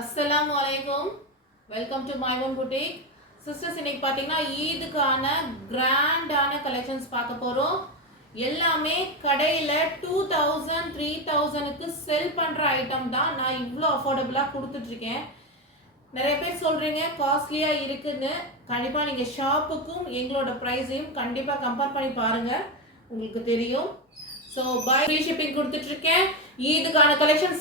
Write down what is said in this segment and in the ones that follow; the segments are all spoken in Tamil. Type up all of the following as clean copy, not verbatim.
அஸ்ஸலாமு அலைக்கும். Welcome to my own boutique. Sisters, இன்னைக்கு பார்த்தீங்கன்னா ஈதுக்கான கிராண்டான கலெக்ஷன்ஸ் பார்க்க போகிறோம். எல்லாமே கடையில் 2000 3000க்கு செல் பண்ணுற ஐட்டம் தான். நான் இவ்வளோ அஃபோர்டபுளாக கொடுத்துட்ருக்கேன். நிறைய பேர் சொல்கிறீங்க காஸ்ட்லியாக இருக்குதுன்னு. கண்டிப்பாக நீங்கள் ஷாப்புக்கும் எங்களோட ப்ரைஸையும் கண்டிப்பாக கம்பேர் பண்ணி பாருங்கள், உங்களுக்கு தெரியும். ஸோ ஃப்ரீ ஷிப்பிங் கொடுத்துட்ருக்கேன். இதுக்கான கலெக்ஷன்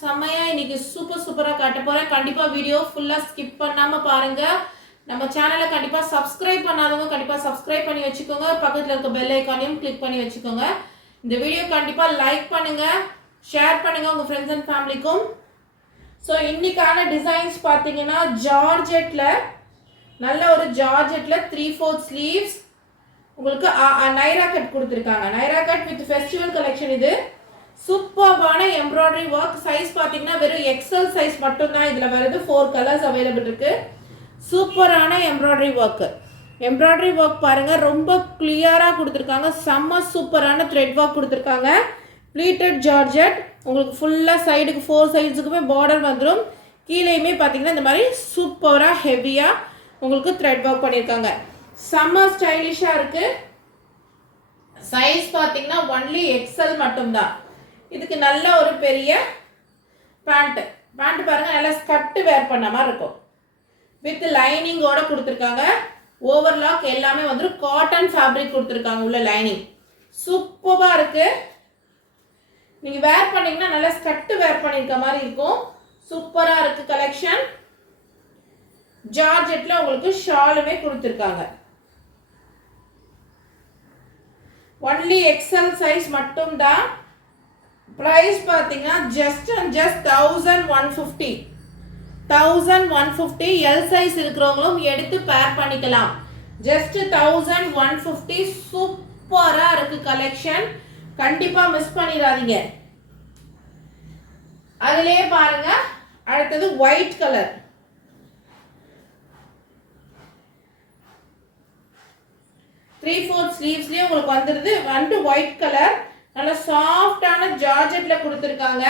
செம்மையாக இன்னைக்கு சூப்பராக காட்ட போகிறேன். கண்டிப்பாக வீடியோ ஃபுல்லாக ஸ்கிப் பண்ணாமல் பாருங்கள். நம்ம சேனலை கண்டிப்பாக சப்ஸ்கிரைப் பண்ணாதவங்க கண்டிப்பாக சப்ஸ்கிரைப் பண்ணி வச்சுக்கோங்க. பக்கத்தில் இருக்க பெல் ஐக்கானையும் கிளிக் பண்ணி வச்சுக்கோங்க. இந்த வீடியோ கண்டிப்பாக லைக் பண்ணுங்கள், ஷேர் பண்ணுங்கள் உங்கள் ஃப்ரெண்ட்ஸ் அண்ட் ஃபேமிலிக்கும். ஸோ இன்னைக்கான டிசைன்ஸ் பார்த்தீங்கன்னா ஜார்ஜெட்டில், நல்ல ஒரு ஜார்ஜெட்டில் 3/4 ஸ்லீவ்ஸ் உங்களுக்கு நைரா கட் கொடுத்துருக்காங்க. Naira cut with festival collection. இது சூப்பர்பான எம்ப்ராய்டரி ஒர்க். சைஸ் பார்த்தீங்கன்னா வெறும் எக்ஸல் சைஸ் மட்டும்தான் இதில் வருது. 4 கலர்ஸ் அவைலபிள் இருக்கு. சூப்பரான எம்ப்ராய்டரி ஒர்க். எம்ப்ராய்டரி ஒர்க் பாருங்க, ரொம்ப கிளியராக கொடுத்துருக்காங்க. செம்ம சூப்பரான த்ரெட் ஒர்க் கொடுத்துருக்காங்க. Pleated georgette. உங்களுக்கு ஃபுல்லாக சைடுக்கு 4 சைட்ஸுக்குமே பார்டர் வந்துடும். கீழேயுமே பார்த்தீங்கன்னா இந்த மாதிரி சூப்பராக ஹெவியாக உங்களுக்கு த்ரெட் ஒர்க் பண்ணியிருக்காங்க. செம்ம ஸ்டைலிஷாக இருக்கு. சைஸ் பார்த்தீங்கன்னா ஒன்லி எக்ஸல் மட்டும்தான். இதுக்கு நல்ல ஒரு பெரிய பேண்ட் பாருங்க, நல்லா ஸ்கர்ட் வேர் பண்ண மாதிரி இருக்கும். வித் லைனிங்கோட கொடுத்துருக்காங்க. ஓவர்லாக் எல்லாமே வந்து காட்டன் ஃபேப்ரிக் கொடுத்துருக்காங்க. உள்ள லைனிங் சூப்பராக இருக்கு. நீங்கள் வேர் பண்ணீங்கன்னா நல்லா ஸ்கர்ட் வேர் பண்ணியிருக்க மாதிரி இருக்கும். சூப்பராக இருக்கு கலெக்ஷன். ஜார்ஜெட்டில் உங்களுக்கு ஷாலுமே கொடுத்துருக்காங்க. ஒன்லி எக்ஸல் சைஸ் மட்டும்தான். ப்ரைஸ் பார்த்தீங்கன்னா ஜஸ்ட் 1150. 1150. எல் சைஸ் இருக்கிறவங்களும் எடுத்து பேர் பண்ணிக்கலாம். ஜஸ்ட் 1150. சூப்பராக இருக்கு கலெக்ஷன். கண்டிப்பாக மிஸ் பண்ணிடாதீங்க. அதுலேயே பாருங்க, அடுத்தது ஒயிட் கலர். த்ரீ-ஃபோர்த் ஸ்லீவ்ஸ்லேயே உங்களுக்கு வந்துடுது ஒயிட் கலர். நல்ல சாஃப்டான ஜார்ஜெட்ல கொடுத்துருக்காங்க.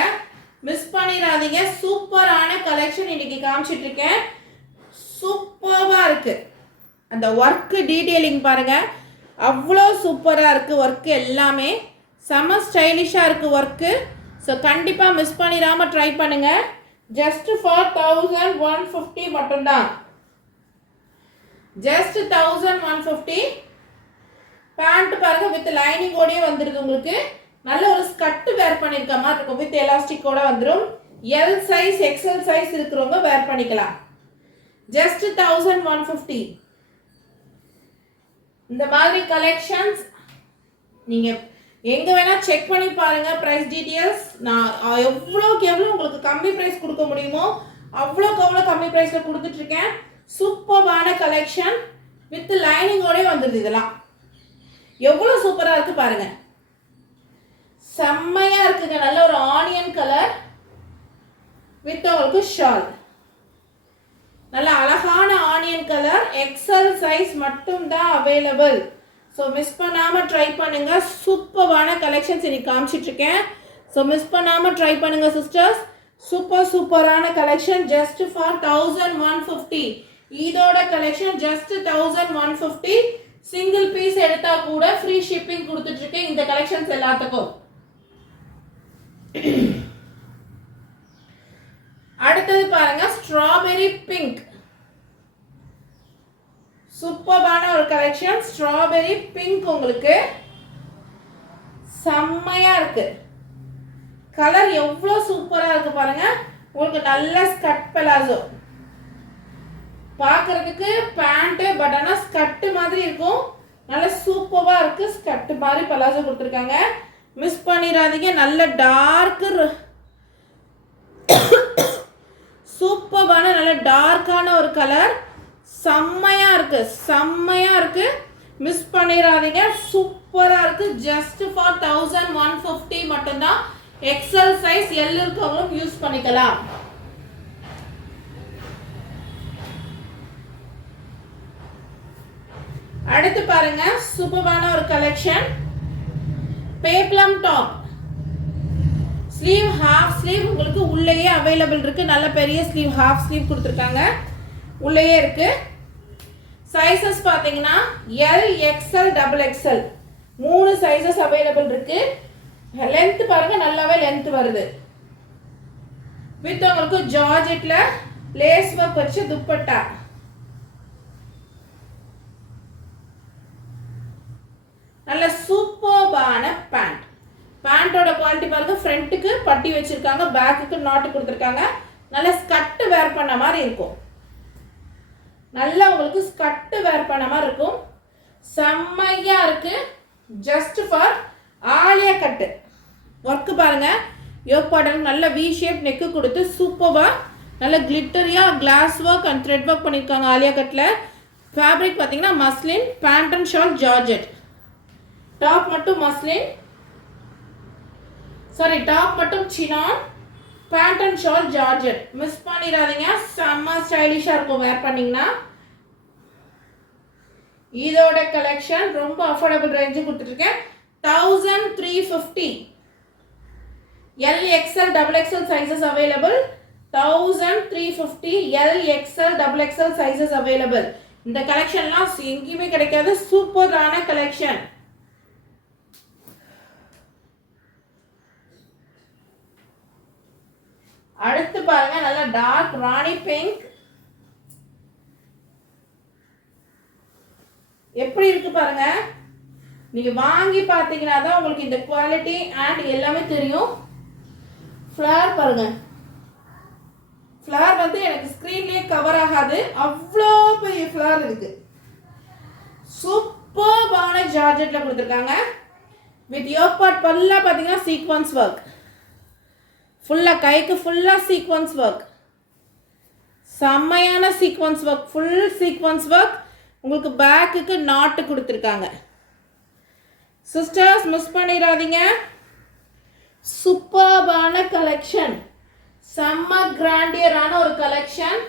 மிஸ் பண்ணிடாதீங்க. சூப்பரான கலெக்ஷன் இன்னைக்கு காமிச்சிட்டு இருக்கேன். சூப்பராக இருக்கு. அந்த ஒர்க்கு டீட்டெயிலிங் பாருங்க, அவ்வளோ சூப்பராக இருக்கு. ஒர்க்கு எல்லாமே செம்ம ஸ்டைலிஷாக இருக்கு ஒர்க்கு. ஸோ கண்டிப்பாக மிஸ் பண்ணிடாமல் ட்ரை பண்ணுங்க. ஜஸ்ட் ஃபார் 1150 மட்டும்தான். ஜஸ்ட் 1150. பேண்ட் பாருங்க, வித் லைனிங்கோடயே வந்துடுது. உங்களுக்கு நல்ல ஒரு ஸ்கர்ட் வேர் பண்ணியிருக்க மாதிரி இருக்கும். வித் எலாஸ்டிக்கோட வந்துடும். எல் சைஸ் எக்ஸல் சைஸ் இருக்கிறவங்க வேர் பண்ணிக்கலாம். ஜஸ்ட் 1150. இந்த மாதிரி கலெக்ஷன்ஸ் நீங்க எங்க வேணா செக் பண்ணி பாருங்க. பிரைஸ் டீடைல்ஸ் நான் எவ்வளோக்கு எவ்வளோ உங்களுக்கு கம்மி பிரைஸ் கொடுக்க முடியுமோ அவ்வளோக்கு அவ்வளோ கம்மி பிரைஸ்ல கொடுத்துட்டு இருக்கேன். சூப்பரான கலெக்ஷன் வித் லைனிங்கோடயே வந்துடுது. இதெல்லாம் எவ்வளோ சூப்பராக இருக்கு பாருங்க. செம்மையா இருக்குங்க. நல்ல ஒரு ஆனியன் கலர் வித் உங்களுக்கு ஷால். நல்ல அழகான ஆனியன் கலர். எக்ஸல் சைஸ் மட்டும்தான் அவைலபிள். ஸோ மிஸ் பண்ணாமல் ட்ரை பண்ணுங்க. சூப்பரான கலெக்ஷன்ஸ் இன்னைக்கு காமிச்சிட்டு இருக்கேன். ஸோ மிஸ் பண்ணாமல் ட்ரை பண்ணுங்க சிஸ்டர்ஸ். சூப்பரான கலெக்ஷன். Just for 1150. இதோட கலெக்ஷன் ஜஸ்ட் 1150. சிங்கிள் பீஸ் எடுத்தா கூட ஃப்ரீ ஷிப்பிங் கொடுத்துட்டு இருக்கேன் இந்த கலெக்ஷன்ஸ் எல்லாத்துக்கும். அடுத்தது பாருங்க, ஸ்ட்ராபெரி பிங்க். சூப்பரான ஒரு கலெக்ஷன். ஸ்ட்ராபெரி பிங்க் உங்களுக்கு செம்மையா இருக்கு. கலர் எவ்வளோ சூப்பரா இருக்கு பாருங்க. உங்களுக்கு நல்ல ஸ்கர்ட் பலாசோ பார்க்கறதுக்கு பேண்ட், பட் ஆனால் ஸ்கர்ட் மாதிரி இருக்கும். நல்ல சூப்பராக இருக்கு. ஸ்கர்ட் மாதிரி பலாசோ கொடுத்துருக்காங்க. மிஸ் பண்ணிடாதீங்க. நல்ல டார்க் சூப்பரான நல்ல டார்க்கான ஒரு கலர். செம்மையா இருக்கு. மிஸ் பண்ணிடாதீங்க. சூப்பராக இருக்கு. ஜஸ்ட் ஃபார் 1150 மட்டும்தான். எக்ஸல் சைஸ் எல் இருக்கவங்களும் யூஸ் பண்ணிக்கலாம். அடுத்து பாருங்க, சூப்பரான ஒரு collection. Peplum top. Sleeve half sleeve உங்களுக்கு உள்ளேயே அவைலபிள் இருக்குது. நல்ல பெரிய ஸ்லீவ் ஹாஃப் ஸ்லீவ் கொடுத்துருக்காங்க, உள்ளேயே இருக்குது. சைஸஸ் பார்த்தீங்கன்னா L, XL, double XL 3 sizes available இருக்குது. லென்த் பாருங்கள், நல்லாவே லென்த் வருது. வித் உங்களுக்கு ஜார்ஜெட்டில் லேஸ் ஒர்க் வச்சு துப்பட்டா. நல்ல சூப்பர்பான பேண்ட். பேண்டோட குவாலிட்டி பாருங்க, ஃப்ரண்ட்டுக்கு பட்டி வச்சிருக்காங்க, பேக்குக்கு நாட்டு கொடுத்துருக்காங்க. நல்ல ஸ்கர்ட் வேர் பண்ண மாதிரி இருக்கும். நல்லா உங்களுக்கு ஸ்கர்ட் வேர் பண்ண மாதிரி இருக்கும். செம்மையா இருக்கு. Just for Alia cut work பாருங்க. யோக் பாட்டன் நல்ல வி ஷேப் நெக்கு கொடுத்து சூப்பர்வா நல்ல கிளிட்டரியா glass work and thread work பண்ணியிருக்காங்க ஆலியா கட்டில். ஃபேப்ரிக் பார்த்தீங்கன்னா muslin, pant and shawl georgette. Top மட்டும் மஸ்லின், சாரி டாப் மட்டும் chinon, pant and shawl georgette. Miss பண்ணிடாதீங்க, செம்ம ஸ்டைலிஷாக இருக்கும் வேர் பண்ணிங்கன்னா. இதோட கலெக்ஷன் ரொம்ப அஃபோர்டபுள் ரேஞ்சு கொடுத்துட்ருக்கேன். 1350. L, XL, double XL sizes available. 1350 L, XL, double XL sizes available. இந்த கலெக்ஷன்லாம் எங்கேயுமே கிடைக்காது, சூப்பரான கலெக்ஷன். அடுத்து பாருங்க, நல்ல டார்க் ராணி பிங்க். எப்படி இருக்கு பாருங்க. நீங்க வாங்கி பார்த்தீங்கன்னா தான் உங்களுக்கு இந்த குவாலிட்டி அண்ட் எல்லாமே தெரியும். ஃப்ளார் பாருங்க, ஃப்ளார் வந்து எனக்கு ஸ்க்ரீன்லேயே கவர் ஆகாது, அவ்வளோ பெரிய ஃப்ளார் இருக்கு. சூப்பர்பான ஜார்ஜெட்டில் கொடுத்துருக்காங்க. வித் யோக் பார்ட் ஃபுல்லாக பார்த்தீங்கன்னா சீக்வன்ஸ் ஒர்க், ஃபுல்லாக கைக்கு ஃபுல்லாக சீக்வன்ஸ் ஒர்க், செம்மையான sequence work, full sequence work. உங்களுக்கு பேக்குக்கு நாட்டு கொடுத்துருக்காங்க. சிஸ்டர்ஸ் மிஸ் பண்ணிடாதீங்க, சூப்பர்பான கலெக்ஷன், செம்ம கிராண்டியரான ஒரு கலெக்ஷன்.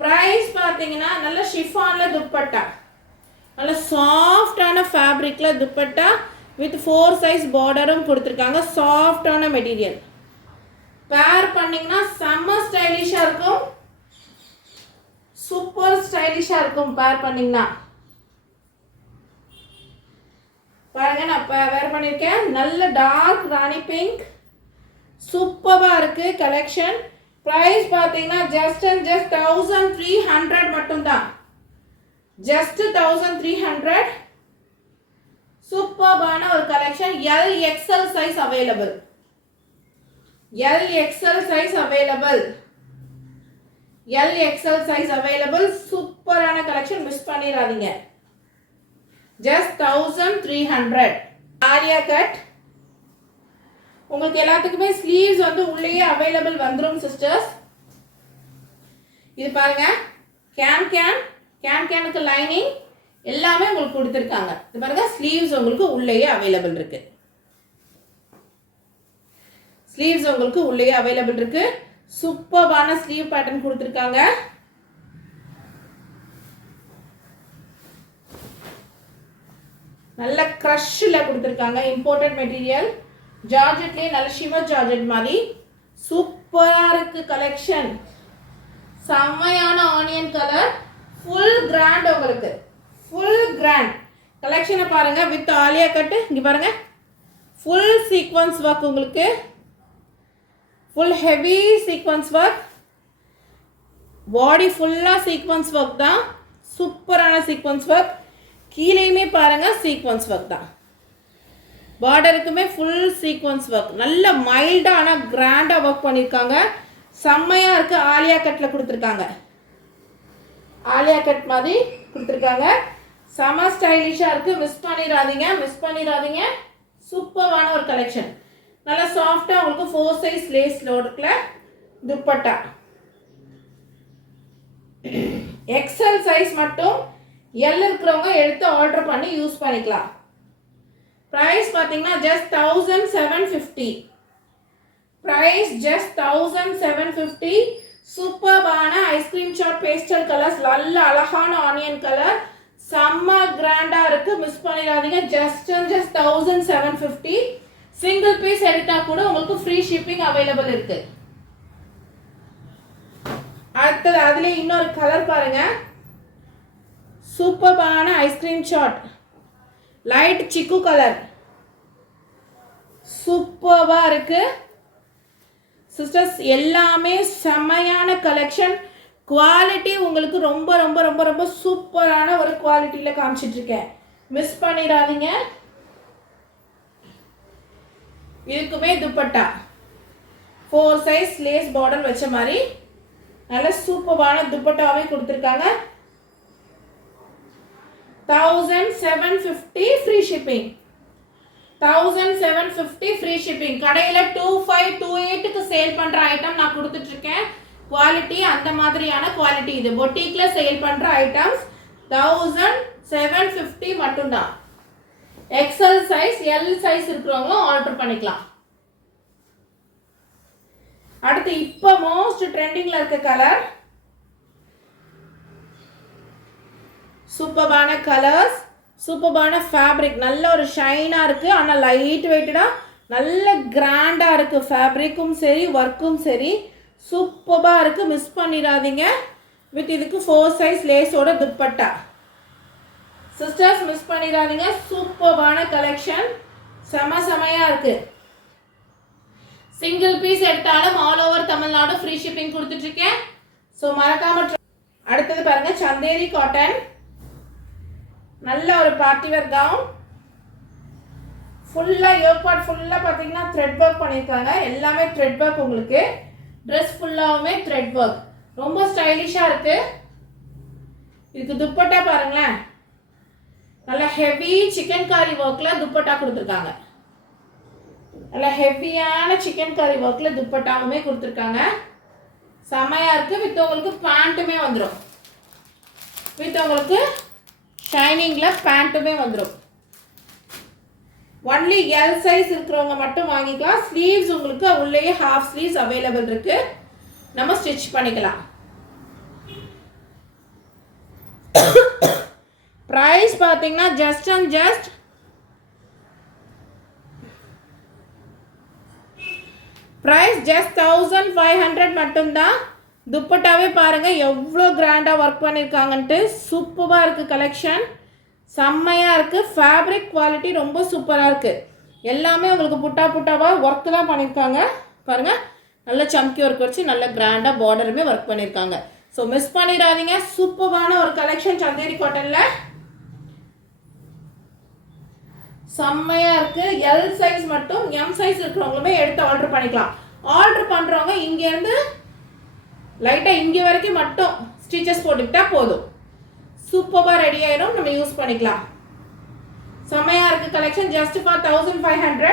ப்ரைஸ் பார்த்தீங்கன்னா நல்ல ஷிஃபானில் துப்பட்டா, நல்ல சாஃப்டான ஃபேப்ரிக்கில் துப்பட்டா வித் 4 சைஸ் பார்டரும் கொடுத்துருக்காங்க. சாஃப்டான மெட்டீரியல். பேர் பண்ணிங்கன்னா செம்ம ஸ்டைலிஷாக இருக்கும், சூப்பர் ஸ்டைலிஷாக இருக்கும் பேர் பண்ணிங்கன்னா. பாருங்க, நான் வேர் பண்ணியிருக்கேன். நல்ல டார்க் ராணி பிங்க், சூப்பராக இருக்கு கலெக்ஷன். ப்ரைஸ் பார்த்தீங்கன்னா ஜஸ்ட் அண்ட் ஜஸ்ட் 1300 மட்டும்தான். ஜஸ்ட் 1300. சூப்பர்பான ஒரு collection. L, XL size available. L, XL size available. L, XL size available. சூப்பரான கலெக்ஷன், மிஸ் பண்ணிடாதீங்க. ஜஸ்ட் 1300. ஆலியா கட். உங்களுக்கு எல்லாத்துக்குமே ஸ்லீவ்ஸ் வந்து உள்ளேயே அவைலபிள் வந்துடும் சிஸ்டர்ஸ். இது பாருங்க, கேனுக்கு லைனிங் எல்லாமே உங்களுக்கு கொடுத்துருக்காங்க. இது பாருங்க, ஸ்லீவ்ஸ் உங்களுக்கு உள்ளேயே அவைலபிள் இருக்கு. ஸ்லீவ்ஸ் உங்களுக்கு உள்ளேயே அவைலபிள் இருக்கு. சூப்பர்பான ஸ்லீவ் பேட்டர்ன் கொடுத்துருக்காங்க. நல்ல க்ரஷ்ல கொடுத்துருக்காங்க. இம்போர்ட்டட் மெட்டீரியல், ஜார்ஜெட்லேயே நல்ல ஷிவர் ஜார்ஜெட் மாதிரி சூப்பராக இருக்கு கலெக்ஷன். செம்மையான ஆனியன் கலர், ஃபுல் கிராண்ட். உங்களுக்கு ஃபுல் கிராண்ட் கலெக்ஷனை பாருங்க. வித் ஆலியா கட்டு. இங்கே பாருங்க, ஃபுல் சீக்வன்ஸ் ஒர்க். உங்களுக்கு ஃபுல் ஹெவி சீக்வன்ஸ் ஒர்க். பாடி ஃபுல்லாக சீக்வன்ஸ் ஒர்க் தான். சூப்பரான சீக்வன்ஸ் ஒர்க். கீழேயுமே பாருங்க சீக்வன்ஸ் ஒர்க் தான். பார்டருக்குமே ஃபுல் சீக்வன்ஸ் ஒர்க். நல்ல மைல்டாக ஆனால் கிராண்டாக ஒர்க் பண்ணியிருக்காங்க. செம்மையாக இருக்குது. ஆலியா கட்டில் கொடுத்துருக்காங்க. ஆலியா கட் மாதிரி கொடுத்துருக்காங்க. செம ஸ்டைலிஷாக இருக்குது. மிஸ் பண்ணிடாதீங்க. சூப்பரான ஒரு கலெக்ஷன். நல்லா சாஃப்டாக உங்களுக்கு 4 சைஸ் லேஸ் லோடுக்கில் துப்பட்டா. எக்ஸ்எல் சைஸ் மட்டும் எல் இருக்கிறவங்க எடுத்து ஆர்டர் பண்ணி யூஸ் பண்ணிக்கலாம். ப்ரைஸ் பார்த்தீங்கன்னா ஜஸ்ட் 1750. Price just 1750. சூப்பர்பான ஐஸ்கிரீம் சாட் பேஸ்டல் கலர்ஸ், நல்ல அழகான ஆனியன் கலர், செம்ம கிராண்டாக இருக்குது. மிஸ் பண்ணிடாதீங்க. ஜஸ்ட் 1750. சிங்கிள் பீஸ் எடுத்தா கூட உங்களுக்கு ஃப்ரீ ஷிப்பிங் அவைலபிள் இருக்கு. அடுத்தது அதுலேயே இன்னொரு கலர் பாருங்க, சூப்பர்பான ஐஸ்கிரீம் சாட், லைட் சிக்கு கலர், சூப்பர்வா இருக்கு சிஸ்டர்ஸ். எல்லாமே செமையான கலெக்ஷன். குவாலிட்டி உங்களுக்கு ரொம்ப ரொம்ப ரொம்ப ரொம்ப சூப்பரான ஒரு குவாலிட்டியில் காமிச்சிட்டு இருக்கேன், மிஸ் பண்ணிடாதீங்க. இதுக்குமே துப்பட்டா 4 சைஸ் லேஸ் பார்டர் வச்ச மாதிரி நல்ல சூப்பரான துப்பட்டாவே கொடுத்துருக்காங்க. 1750 ஃப்ரீ ஷிப்பிங். 1750 free shipping. கடையில் 2528க்கு சேல் பண்ணுற ஐட்டம் நான் கொடுத்துட்ருக்கேன். குவாலிட்டி அந்த மாதிரியான குவாலிட்டி. இது பொட்டிக்கில் சேல் பண்ணுற ஐட்டம்ஸ் 1750 மட்டும்தான். எக்ஸல் சைஸ் எல் சைஸ் இருக்கிறவங்களும் ஆர்டர் பண்ணிக்கலாம். அடுத்து இப்போ மோஸ்ட் ட்ரெண்டிங்கில் இருக்க கலர், சூப்பர்பான கலர்ஸ், சூப்பர்பான ஃபேப்ரிக், நல்ல ஒரு ஷைனாக இருக்குது. ஆனால் லைட் வெயிட்டடாக நல்ல கிராண்டாக இருக்குது. ஃபேப்ரிக்கும் சரி ஒர்க்கும் சரி சூப்பராக இருக்குது, மிஸ் பண்ணிடாதீங்க. வித் இதுக்கு 4 சைஸ் லேஸோட துப்பட்டா. சிஸ்டர்ஸ் மிஸ் பண்ணிடாதீங்க, சூப்பர்பான கலெக்ஷன், செமையாக இருக்குது. சிங்கிள் பீஸ் எடுத்தாலும் all over Tamil Nadu free shipping கொடுத்துட்ருக்கேன். ஸோ மறக்காம. அடுத்தது பாருங்க, சந்தேரி காட்டன், நல்ல ஒரு பார்ட்டிவேர் கவுன், ஃபுல்லாக யோக் பார்ட் ஃபுல்லாக பார்த்தீங்கன்னா த்ரெட் ஒர்க் பண்ணியிருக்காங்க. எல்லாமே த்ரெட் ஒர்க். உங்களுக்கு ட்ரெஸ் ஃபுல்லாகவுமே த்ரெட் ஒர்க், ரொம்ப ஸ்டைலிஷாக இருக்குது. இதுக்கு துப்பட்டா பாருங்களேன், நல்ல ஹெவி சிக்கன் காரி ஒர்க்கில் துப்பட்டா கொடுத்துருக்காங்க. நல்ல ஹெவியான சிக்கன் கறி ஒர்க்கில் துப்பட்டாவுமே கொடுத்துருக்காங்க. செமையாக இருக்குது. வித் உங்களுக்கு பேண்ட்டுமே வந்துடும். வித் உங்களுக்கு ஷைனிங்கில் பேண்ட்டுமே வந்துடும். ஒன்லி எல் சைஸ் இருக்கிறவங்க மட்டும் வாங்கிக்கலாம். ஸ்லீவ்ஸ் உங்களுக்கு உள்ளேயே ஹாஃப் ஸ்லீவ்ஸ் அவைலபிள் இருக்குது, நம்ம ஸ்டிச் பண்ணிக்கலாம். ப்ரைஸ் பார்த்தீங்கன்னா just and just price just 1500 மட்டும்தான். துப்பட்டாவே பாருங்கள் எவ்வளோ கிராண்டாக ஒர்க் பண்ணியிருக்காங்கன்ட்டு. சூப்பராக இருக்குது கலெக்ஷன், செம்மையாக இருக்குது. ஃபேப்ரிக் குவாலிட்டி ரொம்ப சூப்பராக இருக்குது. எல்லாமே உங்களுக்கு புட்டாவாக ஒர்க்கு தான் பண்ணியிருக்காங்க. பாருங்கள், நல்ல சம்கி ஒர்க் வச்சு நல்ல கிராண்டாக பார்டருமே ஒர்க் பண்ணியிருக்காங்க. ஸோ மிஸ் பண்ணிடாதீங்க, சூப்பரான ஒரு கலெக்ஷன். சந்தேரி காட்டனில் செம்மையாக இருக்குது. எல் சைஸ் மட்டும், எம் சைஸ் இருக்கிறவங்களுமே எடுத்து ஆர்டர் பண்ணிக்கலாம். ஆர்டர் பண்ணுறவங்க இங்கேருந்து லைட்டாக இங்கே வரைக்கும் மட்டும் ஸ்டிச்சஸ் போட்டுக்கிட்டா போதும், சூப்பராக ரெடி ஆயிடும், நம்ம யூஸ் பண்ணிக்கலாம். செம்மையாக இருக்குது கலெக்ஷன். Just for 1500.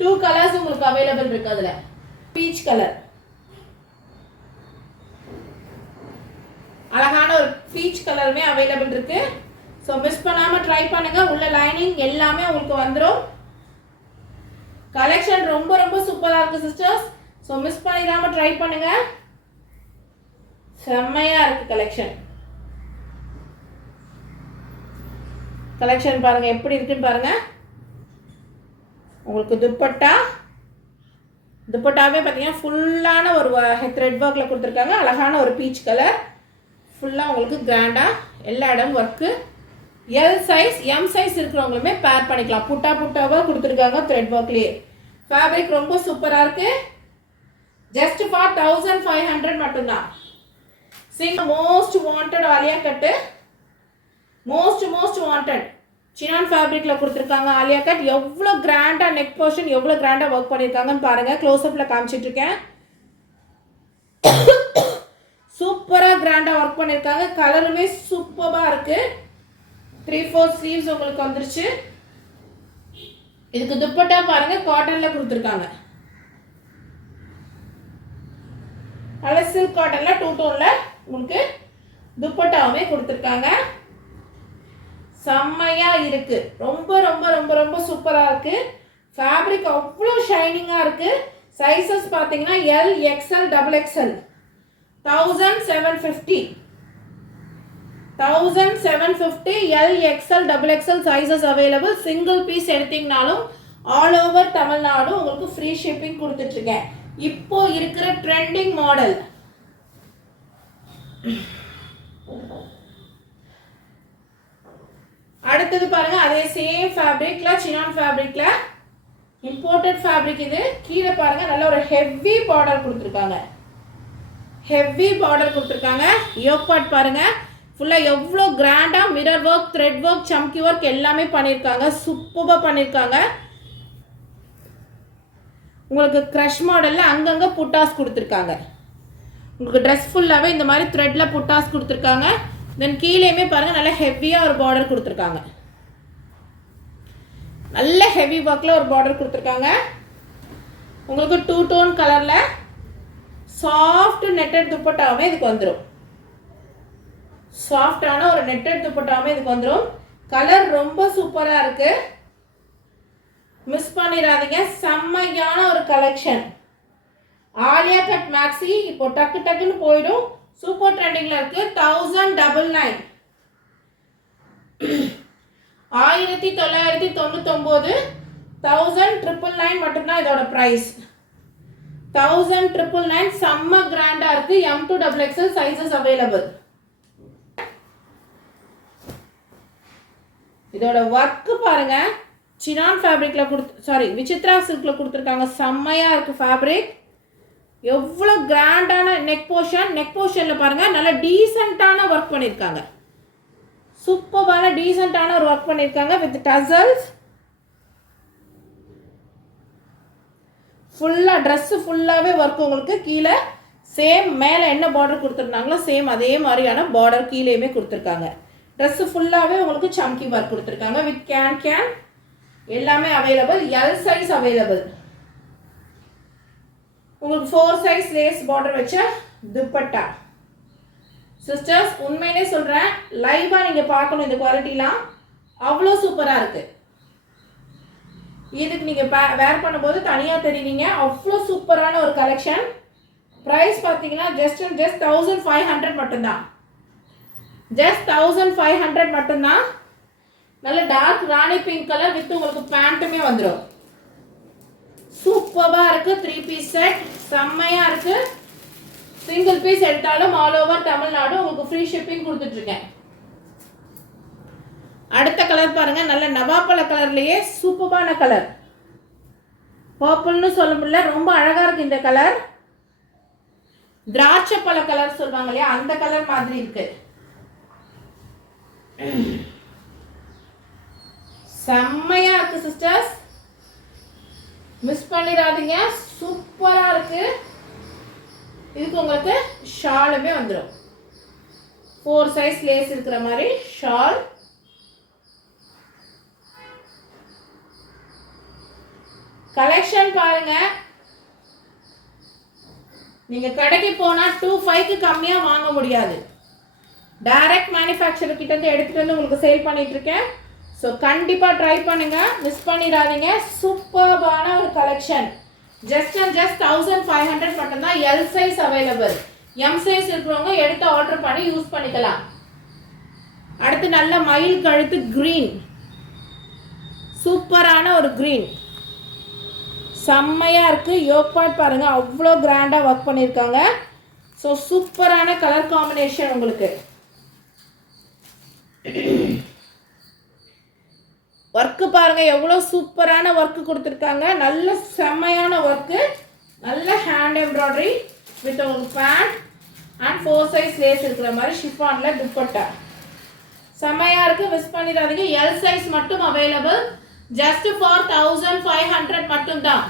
2 கலர்ஸ் உங்களுக்கு அவைலபிள் இருக்குது. அதில் பீச் கலர், அழகான ஒரு பீச் கலருமே அவைலபிள் இருக்குது. ஸோ மிஸ் பண்ணாமல் ட்ரை பண்ணுங்கள். உள்ள லைனிங் எல்லாமே உங்களுக்கு வந்துடும். கலெக்ஷன் ரொம்ப ரொம்ப சூப்பராக இருக்குது சிஸ்டர்ஸ். ஸோ மிஸ் பண்ணிடாமல் ட்ரை பண்ணுங்கள். செம்மையாக இருக்குது கலெக்ஷன். கலெக்ஷன் பாருங்கள் எப்படி இருக்குன்னு பாருங்கள். உங்களுக்கு துப்பட்டாவே பார்த்தீங்கன்னா ஃபுல்லான ஒரு த்ரெட் ஒர்க்கில் கொடுத்துருக்காங்க. அழகான ஒரு பீச் கலர், ஃபுல்லாக உங்களுக்கு கிராண்டாக எல்லா இடம் work. L size M size இருக்கிறவங்களுமே பேர் பண்ணிக்கலாம். புட்டாவாக கொடுத்துருக்காங்க த்ரெட் ஒர்க்லேயே. ஃபேப்ரிக் ரொம்ப சூப்பராக இருக்குது. ஜஸ்ட் ஃபார் 1500 மட்டும்தான். மோஸ்ட் வாண்டட் ஆலியா கட்டு, மோஸ்ட் வாண்டட் சினான் ஃபேப்ரிக்கில் கொடுத்துருக்காங்க. ஆலியா கட் எவ்வளோ கிராண்டாக, நெக் போர்ஷன் எவ்வளோ கிராண்டாக ஒர்க் பண்ணியிருக்காங்கன்னு பாருங்கள். க்ளோஸ்அப்பில் காமிச்சிட்ருக்கேன். சூப்பராக கிராண்டாக ஒர்க் பண்ணியிருக்காங்க. கலருமே சூப்பராக இருக்குது. 3/4 ஸ்லீவ்ஸ் உங்களுக்கு வந்துருச்சு. இதுக்கு துப்பட்டா பாருங்கள், காட்டனில் கொடுத்துருக்காங்க. நல்ல சில்க் காட்டனில் 2 டோனில் உங்களுக்கு துப்பட்டாவுமே கொடுத்துருக்காங்க. செம்மையாக இருக்குது. ரொம்ப ரொம்ப ரொம்ப ரொம்ப சூப்பராக இருக்குது. ஃபேப்ரிக் அவ்வளோ ஷைனிங்காக இருக்குது. சைஸஸ் பார்த்தீங்கன்னா L, XL, XXL. 1750 L, XL, XXL sizes available. Single piece எடுத்தீங்கனாலும் ஆல் ஓவர் தமிழ்நாடு உங்களுக்கு ஃப்ரீ ஷிப்பிங் கொடுத்துட்ருக்கேன். இப்போ இருக்கிற ட்ரெண்டிங் மாடல். அடுத்தது பாருங்க, அதே சேம் ஃபேப்ரிக்ல சினான் ஃபேப்ரிக்ல இம்போர்ட்டட் ஃபேப்ரிக். இது கீழே பாருங்க நல்ல ஒரு ஹெவி பார்டர் கொடுத்துருக்காங்க. ஹெவி பார்டர் கொடுத்துருக்காங்க. யோக் பார்ட் பாருங்க ஃபுல்லாக எவ்வளோ கிராண்டாக mirror work, thread work, chamki work எல்லாமே பண்ணியிருக்காங்க. சூப்பராக பண்ணியிருக்காங்க. உங்களுக்கு க்ரஷ் மாடலில் அங்கங்கே புட்டாஸ் கொடுத்துருக்காங்க. உங்களுக்கு ட்ரெஸ் ஃபுல்லாகவே இந்த மாதிரி த்ரெட்டில் புட்டாஸ் கொடுத்துருக்காங்க. தென் கீழேயுமே பாருங்கள் நல்லா ஹெவியாக ஒரு பார்டர் கொடுத்துருக்காங்க. நல்ல ஹெவி ஒர்க்கில் ஒரு பார்டர் கொடுத்துருக்காங்க. உங்களுக்கு 2 டோன் கலரில் சாஃப்ட் நெட்டட் துப்பட்டாவே இதுக்கு வந்துடும். சாஃப்டான ஒரு நெட்டட் துப்பட்டாவே இதுக்கு வந்துடும். கலர் ரொம்ப சூப்பராக இருக்குது. மிஸ் பண்ணிடாதீங்க. செம்மையான ஒரு கலெக்ஷன். ஆலியா கட் மேக்ஸி இப்போ டக்கு டக்குன்னு போயிடும். சூப்பர் ட்ரெண்டிங்கில் இருக்குது. 1099 1999 1999 மட்டும்தான் இதோட ப்ரைஸ். 1999 செம்ம கிராண்டாக இருக்குது. M2 XXL sizes available. இதோட ஒர்க்கு பாருங்க, சினான் ஃபேப்ரிக்கில் விசித்ரா சில்கில் கொடுத்துருக்காங்க. செம்மையாக இருக்குது ஃபேப்ரிக். எவ்வளோ கிராண்டான நெக் போர்ஷனில் பாருங்கள் நல்லா டீசெண்டான ஒர்க் பண்ணியிருக்காங்க. சூப்பரான டீசெண்டான ஒரு ஒர்க் பண்ணியிருக்காங்க வித் டசல்ஸ். ஃபுல்லாக ட்ரெஸ்ஸு ஃபுல்லாகவே ஒர்க் உங்களுக்கு கீழே சேம் மேலே என்ன பார்டர் கொடுத்துருந்தாங்களோ சேம் அதே மாதிரியான பார்டர் கீழேயுமே கொடுத்துருக்காங்க. ட்ரெஸ்ஸு ஃபுல்லாகவே உங்களுக்கு சம்கி ஒர்க் கொடுத்துருக்காங்க வித் கேன் எல்லாமே அவைலபிள். L size available. உங்களுக்கு 4 சைஸ் லேஸ் பார்டர் வச்ச துப்பட்டா. சிஸ்டர்ஸ் உண்மையிலே சொல்கிறேன், லைவாக நீங்கள் பார்க்கணும். இந்த குவாலிட்டிலாம் அவ்வளோ சூப்பராக இருக்குது. இதுக்கு நீங்கள் வேர் பண்ணும்போது தனியாக தெரிவிங்க. அவ்வளோ சூப்பரான ஒரு கலெக்ஷன். ப்ரைஸ் பார்த்தீங்கன்னா ஜஸ்ட் 1500 மட்டும்தான். ஜஸ்ட் 1500 மட்டும்தான். நல்ல dark rani pink colour with உங்களுக்கு பேண்ட்டுமே வந்துடும். சூப்பராக இருக்குது. 3 பீஸ் செட் செம்மையாக இருக்குது. சிங்கிள் பீஸ் எடுத்தாலும் ஆல் ஓவர் தமிழ்நாடு உங்களுக்கு ஃப்ரீ ஷிப்பிங் கொடுத்துட்ருக்கேன். அடுத்த கலர் பாருங்கள், நல்ல நவாப்பழ கலர்லேயே சூப்பரான கலர். பர்பிள்னு சொல்ல முடியல, ரொம்ப அழகாக இருக்குது இந்த கலர். திராட்சை பழ கலர் சொல்லுவாங்க இல்லையா, அந்த கலர் மாதிரி இருக்கு. செம்மையா இருக்கு சிஸ்டர்ஸ், மிஸ் பண்ணிடாதீங்க. சூப்பரா இருக்கு. இதுக்கு உங்களுக்கு ஷாலுமே வந்துடும். 4 சைஸ் லேஸ் இருக்கிற மாதிரி ஷால். கலெக்ஷன் பாருங்க. நீங்க கடைக்கு போனா 25க்கு கம்மியா வாங்க முடியாது. டைரக்ட் மேனுஃபேக்சரர் கிட்ட இருந்து எடுத்துட்டு வந்து உங்களுக்கு சேல் பண்ணிட்டு இருக்கேன். ஸோ கண்டிப்பா ட்ரை பண்ணுங்க, மிஸ் பண்ணிடாதீங்க. சூப்பர்பான ஒரு கலெக்ஷன். ஜஸ்ட் 1500 மட்டும்தான். L size available. M size இருக்கிறவங்க எடுத்து ஆர்டர் பண்ணி யூஸ் பண்ணிக்கலாம். அடுத்து நல்ல மயில் கழுத்து கிரீன், சூப்பரான ஒரு கிரீன், செம்மையா இருக்கு. யோக் பார்ட் பாருங்க, அவ்வளோ கிராண்டா ஒர்க் பண்ணியிருக்காங்க. ஸோ சூப்பரான கலர் காம்பினேஷன் உங்களுக்கு. ஒர்க்கு பாருங்க, எவ்வளோ சூப்பரான ஒர்க்கு கொடுத்துருக்காங்க. நல்ல செம்மையான ஒர்க்கு, நல்ல ஹேண்ட் எம்ப்ராய்டரி வித் உங்களுக்கு பேண்ட் அண்ட் 4 சைஸ் லேஸ் இருக்கிற மாதிரி ஷிஃபானில் துப்பட்டா. செம்மையா இருக்கு, மிஸ் பண்ணிடாதீங்க. எல் சைஸ் மட்டும் அவைலபிள். ஜஸ்ட் ஃபார் 1500 மட்டும்தான்.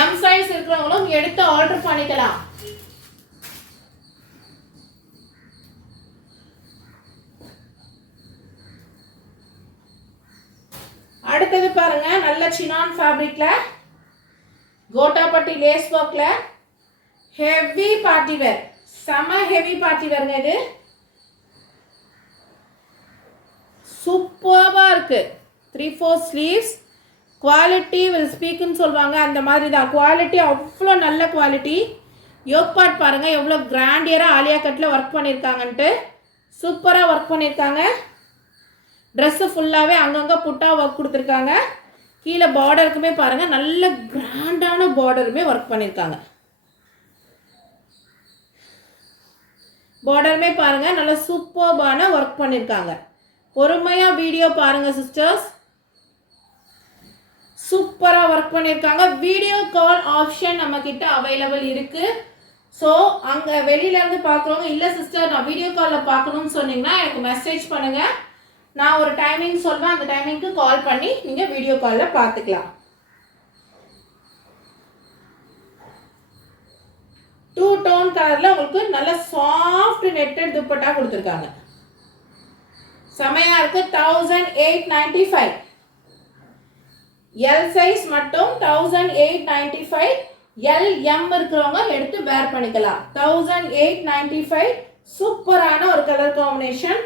எம் சைஸ் இருக்கிறவங்களும் எடுத்து ஆர்டர் பண்ணிக்கலாம். அடுத்தது பாருங்க, நல்ல சினான் ஃபேப்ரிக்ல கோட்டாபட்டி லேஸ் ஒர்க்ல ஹெவி பார்ட்டி வேர், செம ஹெவி பார்ட்டி வேர்ங்க. இது சூப்பர்பா இருக்கு. 3/4 ஸ்லீவ்ஸ். குவாலிட்டி வில் ஸ்பீக்குன்னு சொல்லுவாங்க, அந்த மாதிரி தான். குவாலிட்டி அவ்வளோ நல்ல குவாலிட்டி. யோக் பார்ட் பாருங்க, எவ்வளோ கிராண்டியராக ஆலியா கட்டில் ஒர்க் பண்ணியிருக்காங்கன்ட்டு. சூப்பராக ஒர்க் பண்ணியிருக்காங்க. ட்ரெஸ்ஸு ஃபுல்லாகவே அங்கங்கே புட்டா ஒர்க் கொடுத்துருக்காங்க. கீழே பார்டருக்குமே பாருங்கள் நல்ல கிராண்டான பார்டருமே ஒர்க் பண்ணியிருக்காங்க. பார்டருமே பாருங்கள் நல்ல சூப்பர்பான ஒர்க் பண்ணியிருக்காங்க. பொறுமையாக வீடியோ பாருங்கள் சிஸ்டர்ஸ். சூப்பராக ஒர்க் பண்ணியிருக்காங்க. வீடியோ கால் ஆப்ஷன் நம்மக்கிட்ட அவைலபிள் இருக்குது. ஸோ அங்கே வெளியிலேருந்து பார்க்குறவங்க இல்லை சிஸ்டர் நான் வீடியோ காலில் பார்க்கணுன்னு சொன்னீங்கன்னா எனக்கு மெசேஜ் பண்ணுங்கள். நான் ஒரு டைமிங் சொல்வேன், அந்த டைமிங்க்கு கால் பண்ணி நீங்கள் வீடியோ காலில் பார்த்துக்கலாம். 2 டோன் கலரில் உங்களுக்கு நல்ல சாஃப்ட் நெட்டட் துப்பட்டா கொடுத்துருக்காங்க. செமையாக இருக்குது. 1895. எல் சைஸ் மட்டும் 1895. LM இருக்கிறவங்க எடுத்து வேர் பண்ணிக்கலாம். 1895. சூப்பரான ஒரு கலர் காம்பினேஷன்.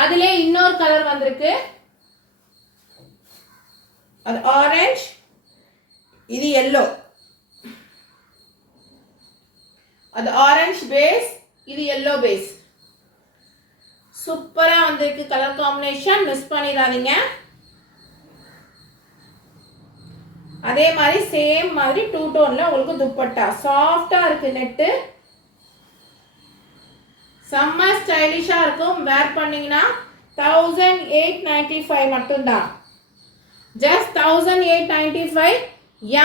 அதிலே இன்னொரு கலர் வந்திருக்கு, அது ஆரஞ்சு, இது எல்லோ. அது ஆரஞ்சு பேஸ், இது எல்லோ பேஸ். சூப்பராக வந்திருக்கு கலர் காம்பினேஷன், மிஸ் பண்ணிடாதீங்க. அதே மாதிரி சேம் மாதிரி 2 டோன்ல உங்களுக்கு துப்பட்டா சாஃப்டா இருக்கு. நெட்டு செம்ம ஸ்டைலிஷா இருக்கும். வேர் பண்ணீங்கன்னா 1895 மட்டும்தான். ஜஸ்ட் 1895.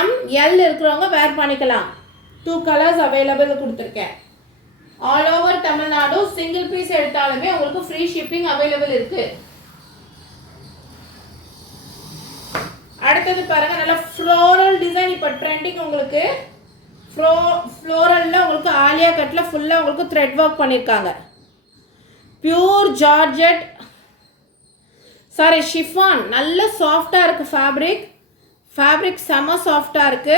ML இருக்கிறவங்க வேர் பண்ணிக்கலாம். 2 கலர்ஸ் அவைலபிள் கொடுத்துருக்கேன். All over Tamil Nadu single piece எடுத்தாலுமே உங்களுக்கு ஃப்ரீ ஷிப்பிங் அவைலபிள் இருக்கு. அடுத்தது பாருங்க நல்ல ஃப்ளோரல் டிசைன் இப்போ ட்ரெண்டிங். உங்களுக்கு ஃப்ளோரல்ல உங்களுக்கு ஆலியா கட்ல ஃபுல்லா உங்களுக்கு த்ரெட் ஒர்க் பண்ணிருக்காங்க. Pure georgette sorry chiffon. நல்ல சாஃப்டா இருக்கு ஃபேப்ரிக் செம சாஃப்டா இருக்கு.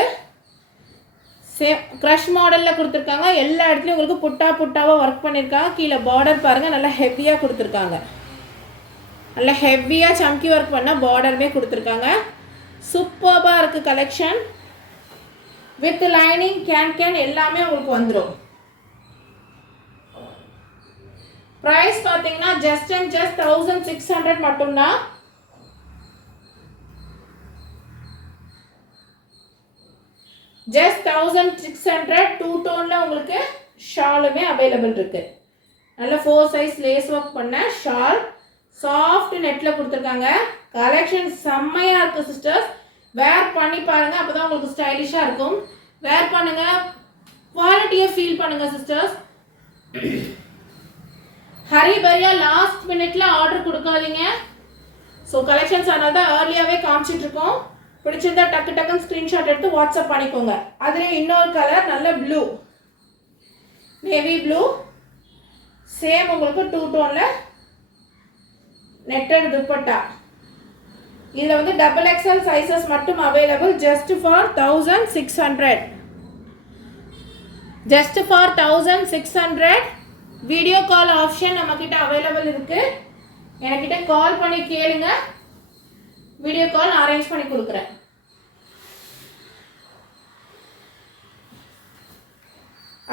க்ரஷ் மாடல்ல கொடுத்துருக்காங்க. எல்லா இடத்துலையும் உங்களுக்கு புட்டாவா ஒர்க் பண்ணியிருக்காங்க. கீழே பார்டர் பாருங்க நல்லா ஹெவியாக கொடுத்துருக்காங்க. நல்லா ஹெவியாக சம்கி ஒர்க் பண்ண பார்டருமே கொடுத்துருக்காங்க. சூப்பராக இருக்குது கலெக்ஷன். வித் லைனிங் கேன் எல்லாமே உங்களுக்கு வந்துடும். ப்ரைஸ் பார்த்தீங்கன்னா ஜஸ்ட் 1600 மட்டும்தான். ஜஸ்ட் 1600. 2 டோன்ல உங்களுக்கு ஷாலுமே அவைலபிள் இருக்கு. நல்ல 4 சைஸ் லேஸ் ஒர்க் பண்ண ஷால் சாஃப்ட் நெட்ல கொடுத்துருக்காங்க. கலெக்ஷன் செம்மையா இருக்கு சிஸ்டர்ஸ். வேர் பண்ணி பாருங்க, அப்பதான் உங்களுக்கு ஸ்டைலிஷா இருக்கும். வேர் பண்ணுங்க, குவாலிட்டியை ஃபீல் பண்ணுங்க சிஸ்டர்ஸ். ஹரிபரியா லாஸ்ட் மினிட்ல ஆர்டர் கொடுக்காதீங்க. ஸோ கலெக்ஷன்ஸ் அதனால தான் ஏர்லியாகவே காமிச்சிட்டு இருக்கோம். பிடிச்சிருந்தா டக்குன்னு ஸ்க்ரீன்ஷாட் எடுத்து வாட்ஸ்அப் பண்ணிக்கோங்க. அதுலேயே இன்னொரு கலர் நல்ல ப்ளூ, நேவி ப்ளூ. சேம் உங்களுக்கு 2 டோன்ல நெட்டட் துப்பட்டா. இதில் வந்து XXL சைஸஸ் மட்டும் available. Just for 1600. Just for 1600. Video call option நம்மக்கிட்ட அவைலபிள் இருக்கு. என்கிட்ட கால் பண்ணி கேளுங்க, வீடியோ கால் அரேஞ்ச் பண்ணி கொடுக்குறேன்.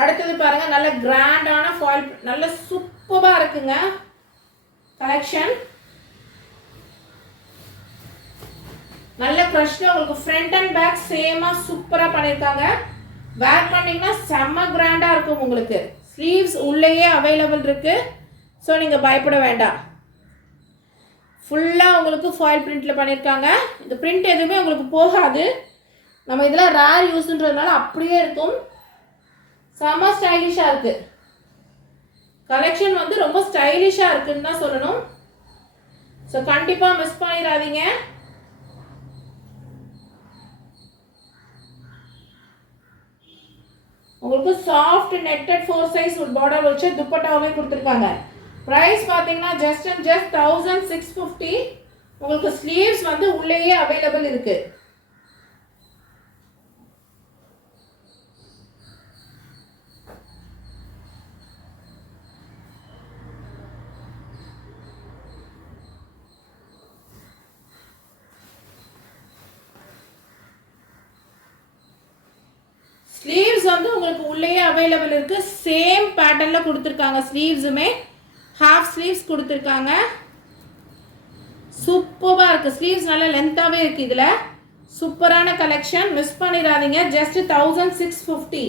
அடுத்தது பாருங்க நல்ல கிராண்டான ஃபாயில், நல்ல சூப்பராக இருக்குங்க கலெக்ஷன். நல்ல க்ரஷ்ல உங்களுக்கு ஃப்ரண்ட் அண்ட் பேக் சேமா சூப்பரா பண்ணிருக்காங்க. வேர் பண்ணீங்கன்னா செம்ம கிராண்டா இருக்கும். உங்களுக்கு ஸ்லீவ்ஸ் உள்ளேயே அவைலபிள் இருக்கு. ஸோ நீங்க பயப்பட வேண்டாம். ஃபுல்லா உங்களுக்கு ஃபாயில் பிரிண்ட்ல பண்ணிருக்காங்க. இந்த பிரிண்ட் எதுவுமே உங்களுக்கு போகாது. நம்ம இதெல்லாம் ரேர் யூஸ்ன்றதுனால அப்படியே இருக்கும். செம்ம ஸ்டைலிஷா இருக்கு கலெக்ஷன். வந்து ரொம்ப ஸ்டைலிஷா இருக்குன்னு தான் சொல்லணும். ஸோ கண்டிப்பா மிஸ் பண்ணிடாதீங்க. உங்களுக்கு சாஃப்ட் நெட்டட் 4 சைஸ் பார்டர் வச்சு துப்பட்டாவே கொடுத்துருக்காங்க. பிரைஸ் பார்த்தீங்கன்னா ஜஸ்ட் 1650. உங்களுக்கு ஸ்லீவ்ஸ் வந்து உள்ளேயே அவைலபிள் இருக்கு. ஸ்லீவ்ஸ் வந்து உங்களுக்கு உள்ளேயே அவைலபிள் இருக்கு. சேம் பேட்டர்ன்ல கொடுத்துருக்காங்க. ஸ்லீவ்ஸுமே ஹாஃப் ஸ்லீவ்ஸ் கொடுத்துருக்காங்க. சூப்பராக இருக்குது. ஸ்லீவ்ஸ் நல்லா லென்த்தாகவே இருக்குது. இதில் சூப்பரான கலெக்ஷன், மிஸ் பண்ணிடாதீங்க. Just 1650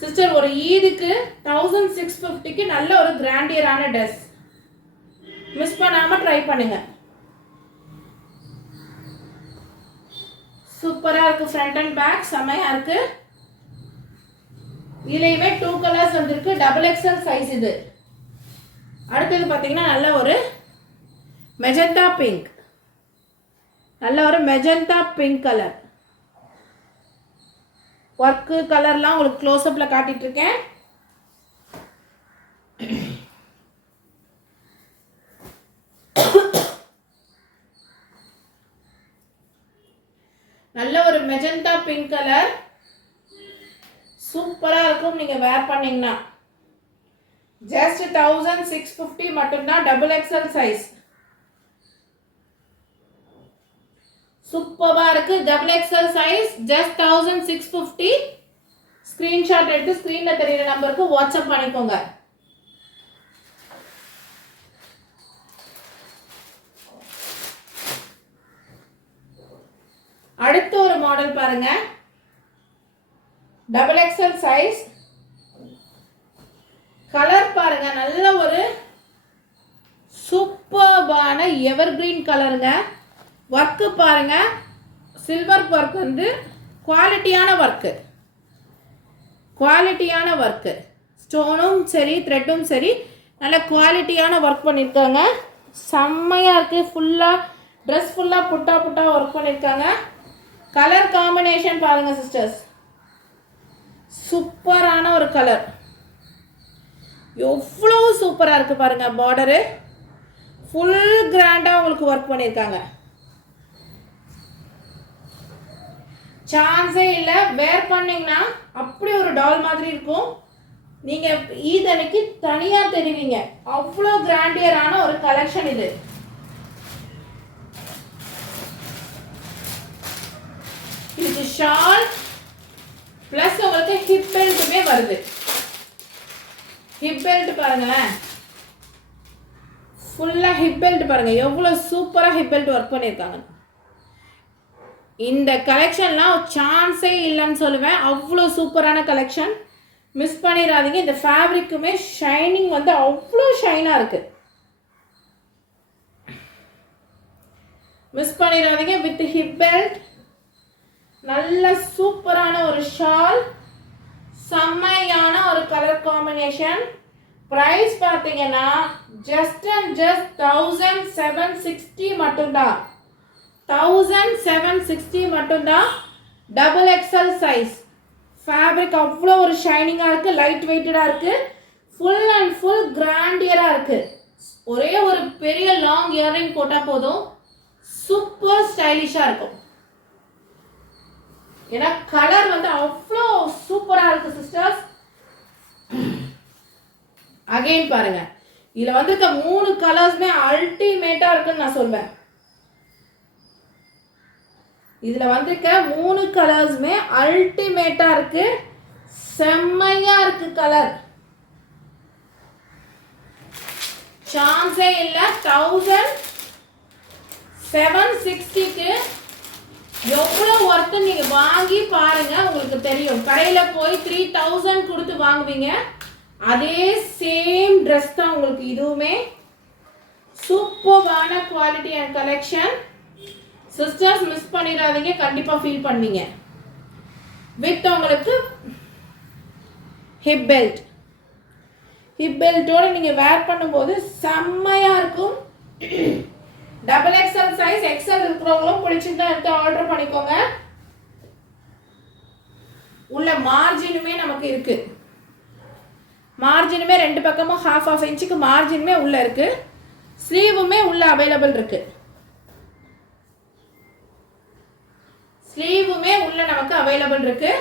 sister. ஒரு ஈதுக்கு 1650க்கு நல்ல ஒரு கிராண்டியரான ட்ரெஸ். மிஸ் பண்ணாமல் ட்ரை பண்ணுங்கள். சூப்பராக இருக்குது. ஃப்ரண்ட் அண்ட் பேக் செம்மையாக இருக்குது. இதுலேயுமே 2 கலர்ஸ் வந்துருக்கு. XXL சைஸ் இது. அடுத்தது பார்த்தீங்கன்னா நல்ல ஒரு மெஜந்தா பிங்க். நல்ல ஒரு மெஜந்தா பிங்க் கலர். ஒர்க்கு கலர்லாம் உங்களுக்கு க்ளோஸ்அப்பில் காட்டிகிட்ருக்கேன். நல்ல ஒரு மெஜந்தா பிங்க் கலர். சூப்பராக இருக்கும் நீங்கள் வேர் பண்ணிங்கன்னா. ஜஸ்ட் 1650 மட்டும்தான். XXL size. சூப்பராக இருக்குது. XXL size just 1650. ஸ்க்ரீன்ஷாட் எடுத்து ஸ்க்ரீனில் தெரியுற நம்பருக்கு வாட்ஸ்அப் பண்ணிக்கோங்க. அடுத்த ஒரு மாடல் பாருங்க. XXL size. கலர் பாருங்க, நல்ல ஒரு சூப்பர்பான எவர் கிரீன் கலருங்க. ஒர்க்கு பாருங்க, சில்வர் ஒர்க் வந்து குவாலிட்டியான ஒர்க்கு. குவாலிட்டியான ஒர்க்கு, ஸ்டோனும் சரி த்ரெட்டும் சரி நல்ல குவாலிட்டியான ஒர்க் பண்ணியிருக்காங்க. செம்மையாக இருக்குது. ஃபுல்லாக ட்ரெஸ் ஃபுல்லாக புட்டா புட்டா ஒர்க் பண்ணியிருக்காங்க. கலர் காம்பினேஷன் பாருங்கள் சிஸ்டர்ஸ், சூப்பரான ஒரு கலர். எவ்வளோ சூப்பராக இருக்குது பாருங்கள். பார்டரு ஃபுல் கிராண்டாக உங்களுக்கு ஒர்க் பண்ணியிருக்காங்க. சான்ஸே இல்லை. வேர் பண்ணிங்கன்னா அப்படி ஒரு டால் மாதிரி இருக்கும். நீங்கள் ஈதனுக்கு தனியாக தெரிவிங்க. அவ்வளோ கிராண்டியரான ஒரு கலெக்ஷன் இது. இதுக்கு ஷால் ப்ளஸ் உங்களுக்கு ஹிப் பெல்ட்டுமே வருது. ஹிப் பெல்ட் பாருங்களேன், ஃபுல்லாக ஹிப் பெல்ட் பாருங்கள் எவ்வளோ சூப்பராக ஹிப் பெல்ட் ஒர்க் பண்ணியிருக்காங்க. இந்த கலெக்ஷன்லாம் சான்ஸே இல்லைன்னு சொல்லுவேன். அவ்வளோ சூப்பரான கலெக்ஷன், மிஸ் பண்ணிடாதீங்க. இந்த ஃபேப்ரிக்குமே ஷைனிங் வந்து அவ்வளோ ஷைனாக இருக்குது. மிஸ் பண்ணிடாதீங்க. வித் ஹிப் பெல்ட், நல்ல சூப்பரான ஒரு ஷால், செம்மையான ஒரு கலர் காம்பினேஷன். ப்ரைஸ் பார்த்தீங்கன்னா ஜஸ்ட் 1760 மட்டும்தான். 1760 மட்டும்தான். XXL size. ஃபேப்ரிக் அவ்வளோ ஒரு ஷைனிங்காக இருக்குது, லைட் வெயிட்டடாக இருக்குது, ஃபுல் அண்ட் ஃபுல் கிராண்டியராக இருக்குது. ஒரே ஒரு பெரிய லாங் இயரிங் போட்டால் போதும், சூப்பர் ஸ்டைலிஷாக இருக்கும். ஏன்னா கலர் வந்து அவ்வளோ சூப்பராக இருக்குது சிஸ்டர்ஸ். அகைன் பாருங்க, இதில் வந்துருக்க 3 கலர்ஸுமே அல்டிமேட்டாக இருக்குன்னு நான் சொல்வேன். இதில் வந்துருக்க 3 கலர்ஸுமே அல்டிமேட்டாக இருக்கு, செம்மையாக இருக்கு கலர். சான்ஸே இல்லை. 1760க்கு எவ்வளோ ஒர்த்து நீங்கள் வாங்கி பாருங்கள், உங்களுக்கு தெரியும். கடையில் போய் 3000 கொடுத்து வாங்குவீங்க, அதே சேம் ட்ரெஸ் தான் உங்களுக்கு. இதுவுமே சூப்பரான quality and collection. Sisters miss பண்ணிடாதீங்க, கண்டிப்பாக ஃபீல் பண்ணுவீங்க. வித் உங்களுக்கு ஹிப் பெல்ட், ஹிப் பெல்ட்டோட நீங்கள் வேர் பண்ணும்போது செம்மையாக இருக்கும். XXL size. XL இருக்கிறவங்களும் பிடிச்சிருந்தா எடுத்து ஆர்டர் பண்ணிக்கோங்க. உள்ள மார்ஜினுமே நமக்கு இருக்கு. மார்ஜினுமே 2 பக்கமும் ½ இன்ச்சுக்கு மார்ஜினுமே உள்ள இருக்கு. ஸ்லீவுமே உள்ள அவைலபிள் இருக்கு. ஸ்லீவுமே உள்ள நமக்கு அவைலபிள் இருக்கு.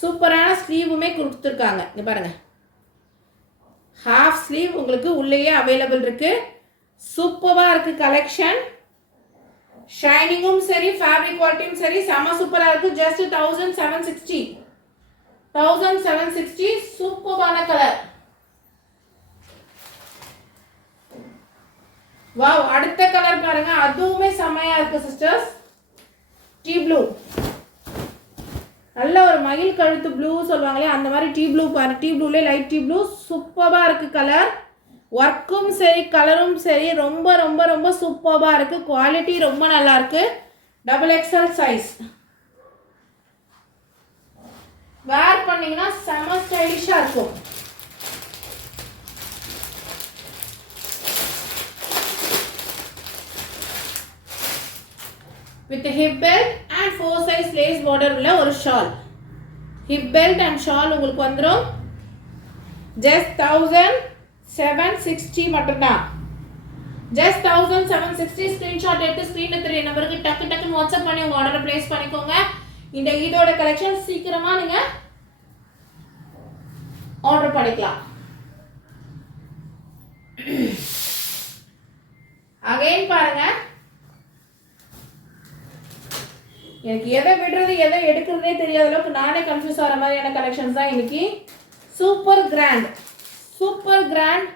சூப்பரான ஸ்லீவுமே கொடுத்துருக்காங்க. இங்க பாருங்க, ஹாஃப் ஸ்லீவ் உங்களுக்கு உள்ளேயே அவைலபிள் இருக்கு. சூப்பராக இருக்கு கலெக்ஷன். ஷைனிங்கும் சரி, ஃபேப்ரிக் குவாலிட்டியும் சரி, செம சூப்பராக இருக்கு. ஜஸ்ட் 1760. 1760 சூப்பரான கலர். வாவ், அடுத்த கலர் பாருங்க, அதுவுமே செமையா இருக்கு சிஸ்டர்ஸ். டீ ப்ளூ, நல்ல ஒரு மயில் கழுத்து ப்ளூ சொல்லுவாங்களே அந்த மாதிரி டீ ப்ளூ பாருங்க. டீ ப்ளூலே லைட் டீ ப்ளூ சூப்பராக இருக்குது கலர். ஒர்க்கும் சரி கலரும் சரி ரொம்ப ரொம்ப ரொம்ப சூப்பராக இருக்குது. குவாலிட்டி ரொம்ப நல்லா இருக்கு. XXL சைஸ் வேர் பண்ணீங்கன்னா செம ஸ்டைலிஷாக இருக்கும். with hip belt and 4 size lace border உள்ள ஒரு shawl. hip belt and shawl உங்களுக்கு வந்துரும் just 1760 மட்டும்தான். just 1760. ஸ்கிரீன்ஷாட் எடுத்து ஸ்கிரீன்ல தெரிய நம்பருக்கு டக்கு டக்குன்னு வாட்ஸ்அப் பண்ணி உங்க ஆர்டரை பிளேஸ் பண்ணிக்கோங்க. இந்த இதோட கலெக்ஷன் சீக்கிரமா நீங்க ஆர்டர் பண்ணிக்கலாம். அகைன் பாருங்க, எனக்கு எதை விடுறது எதை எடுக்கிறதே தெரியாத அளவுக்கு நானே கன்ஃபியூஸ் ஆகிற மாதிரியான கலெக்ஷன்ஸ் தான் இன்னைக்கு. சூப்பர் கிராண்ட்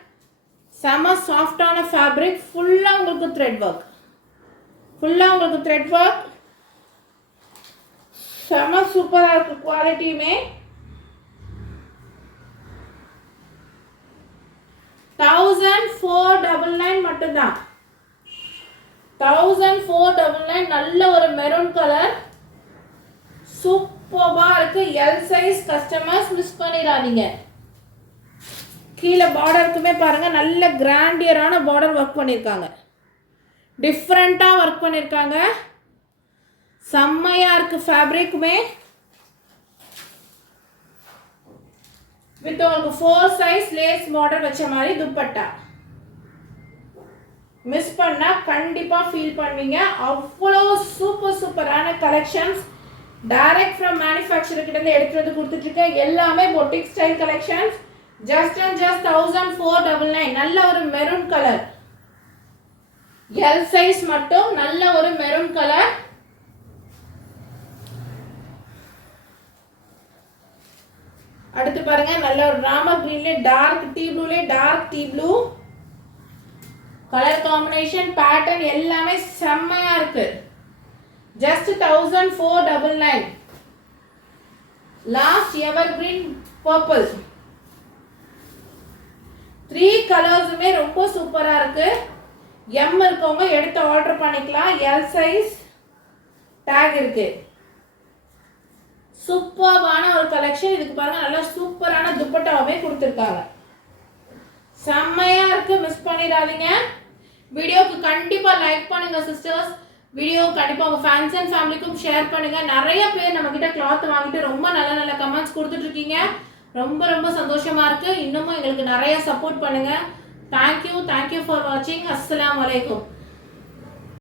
செம சாஃப்டான ஃபேப்ரிக். ஃபுல்லாக உங்களுக்கு த்ரெட் ஒர்க் செம சூப்பராக இருக்கு. குவாலிட்டியுமே 1499 மட்டும்தான். 1499. நல்ல ஒரு மெரூன் கலர் சூப்பரா இருக்கு. எல் சைஸ் கஸ்டமர்ஸ் மிஸ் பண்ணிடாதீங்க. கீழே பார்டருக்குமே பாருங்க நல்ல கிராண்டியரான பார்டர் ஒர்க் பண்ணியிருக்காங்க. டிஃப்ரெண்ட்டாக ஒர்க் பண்ணியிருக்காங்க. செம்மையா இருக்கு. ஃபேப்ரிக்குமே வித் உங்களுக்கு 4 சைஸ் லேஸ் பார்டர் வச்ச மாதிரி துப்பட்டா. மிஸ் பண்ணா கண்டிப்பா ஃபீல் பண்ணுவீங்க. அவ்வளோ சூப்பரான கலெக்ஷன்ஸ் டைரக்ட் ஃப்ரம் மேனுஃபேக்சரர் கிட்ட இருந்து எடுத்துட்டு கொடுத்துட்டு இருக்கேன். எல்லாமே பொட்டிக் ஸ்டைல் கலெக்ஷன்ஸ். just 1499. நல்ல ஒரு மெரூன் கலர், எல் சைஸ் மட்டும். நல்ல ஒரு மெரூன் கலர். அடுத்து பாருங்க, நல்ல ஒரு ராமர் கிரீன்ல dark tea blue colour combination. Pattern எல்லாமே செம்மையா இருக்கு. just 1499. Last ever green purple. 3 கலர்ஸுமே ரொம்ப சூப்பரா இருக்கு. எம் இருக்கவங்க எடுத்து ஆர்டர் பண்ணிக்கலாம். எல் சைஸ் டேக் இருக்கு. சூப்பரான ஒரு கலெக்ஷன். இதுக்கு பாருங்க நல்ல சூப்பரான துப்பட்டாவே கொடுத்துருக்காங்க. செம்மையா இருக்கு. மிஸ் பண்ணிடாதீங்க. வீடியோக்கு கண்டிப்பா லைக் பண்ணுங்க சிஸ்டர்ஸ். வீடியோ கண்டிப்பா உங்க ஃபேன்ஸ் அண்ட் ஃபேமிலிக்கும் ஷேர் பண்ணுங்க. நிறைய பேர் நம்ம கிட்ட கிளாத் வாங்கிட்டு ரொம்ப நல்ல கமெண்ட்ஸ் கொடுத்துட்டு இருக்கீங்க. ரொம்ப சந்தோஷமா இருக்கு. இன்னமும் எங்களுக்கு நிறைய சப்போர்ட் பண்ணுங்க. தேங்க்யூ ஃபார் வாட்சிங். அஸ்ஸலாமு அலைக்கும்.